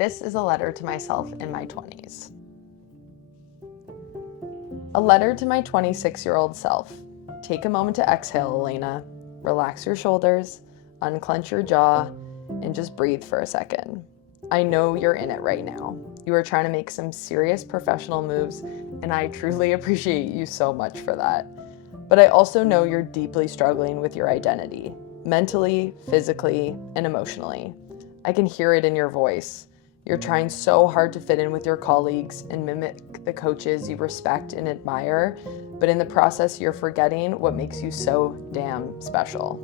This is a letter to myself in my 20s. A letter to my 26-year-old self. Take a moment to exhale, Alena. Relax your shoulders, unclench your jaw, and just breathe for a second. I know you're in it right now. You are trying to make some serious professional moves, and I truly appreciate you so much for that. But I also know you're deeply struggling with your identity, mentally, physically, and emotionally. I can hear it in your voice. You're trying so hard to fit in with your colleagues and mimic the coaches you respect and admire, but in the process, you're forgetting what makes you so damn special.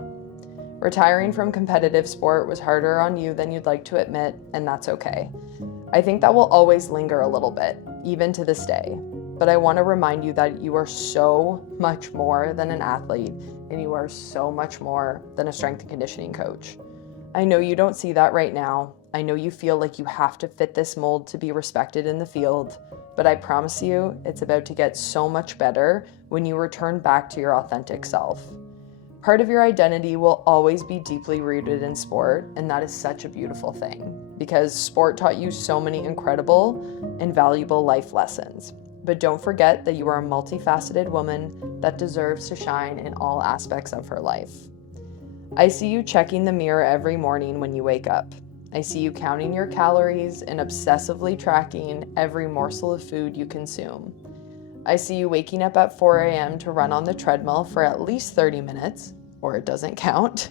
Retiring from competitive sport was harder on you than you'd like to admit, and that's okay. I think that will always linger a little bit, even to this day. But I want to remind you that you are so much more than an athlete, and you are so much more than a strength and conditioning coach. I know you don't see that right now. I know you feel like you have to fit this mold to be respected in the field, but I promise you it's about to get so much better when you return back to your authentic self. Part of your identity will always be deeply rooted in sport, and that is such a beautiful thing because sport taught you so many incredible and valuable life lessons. But don't forget that you are a multifaceted woman that deserves to shine in all aspects of her life. I see you checking the mirror every morning when you wake up. I see you counting your calories and obsessively tracking every morsel of food you consume. I see you waking up at 4 a.m. to run on the treadmill for at least 30 minutes, or it doesn't count,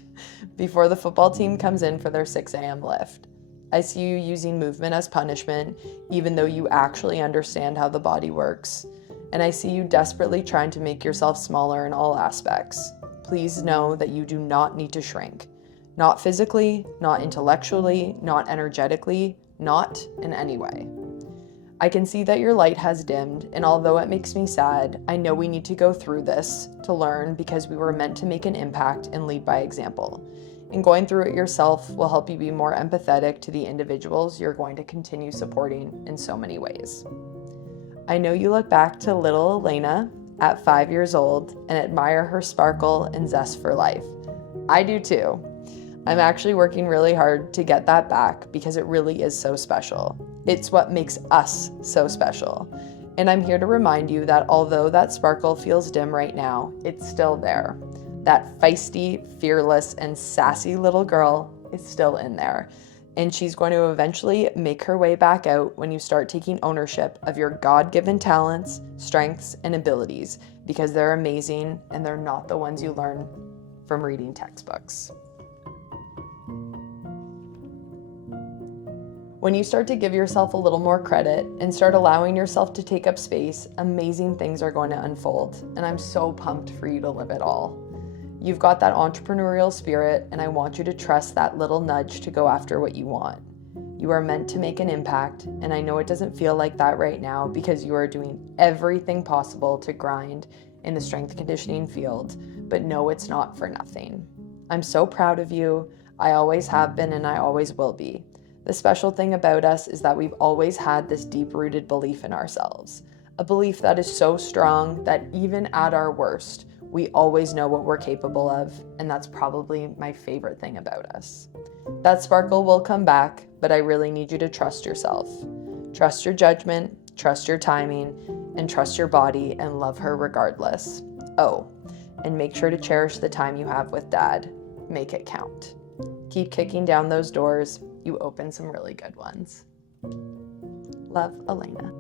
before the football team comes in for their 6 a.m. lift. I see you using movement as punishment, even though you actually understand how the body works. And I see you desperately trying to make yourself smaller in all aspects. Please know that you do not need to shrink. Not physically, not intellectually, not energetically, not in any way. I can see that your light has dimmed, and although it makes me sad, I know we need to go through this to learn because we were meant to make an impact and lead by example. And going through it yourself will help you be more empathetic to the individuals you're going to continue supporting in so many ways. I know you look back to little Alena at 5 years old and admire her sparkle and zest for life. I do too. I'm actually working really hard to get that back because it really is so special. It's what makes us so special. And I'm here to remind you that although that sparkle feels dim right now, it's still there. That feisty, fearless, and sassy little girl is still in there. And she's going to eventually make her way back out when you start taking ownership of your God-given talents, strengths, and abilities because they're amazing and they're not the ones you learn from reading textbooks. When you start to give yourself a little more credit and start allowing yourself to take up space, amazing things are going to unfold. And I'm so pumped for you to live it all. You've got that entrepreneurial spirit, and I want you to trust that little nudge to go after what you want. You are meant to make an impact, and I know it doesn't feel like that right now because you are doing everything possible to grind in the strength conditioning field, but no, it's not for nothing. I'm so proud of you. I always have been, and I always will be. The special thing about us is that we've always had this deep-rooted belief in ourselves, a belief that is so strong that even at our worst, we always know what we're capable of, and that's probably my favorite thing about us. That sparkle will come back, but I really need you to trust yourself. Trust your judgment, trust your timing, and trust your body and love her regardless. Oh, and make sure to cherish the time you have with Dad. Make it count. Keep kicking down those doors. You open some really good ones. Love, Alena.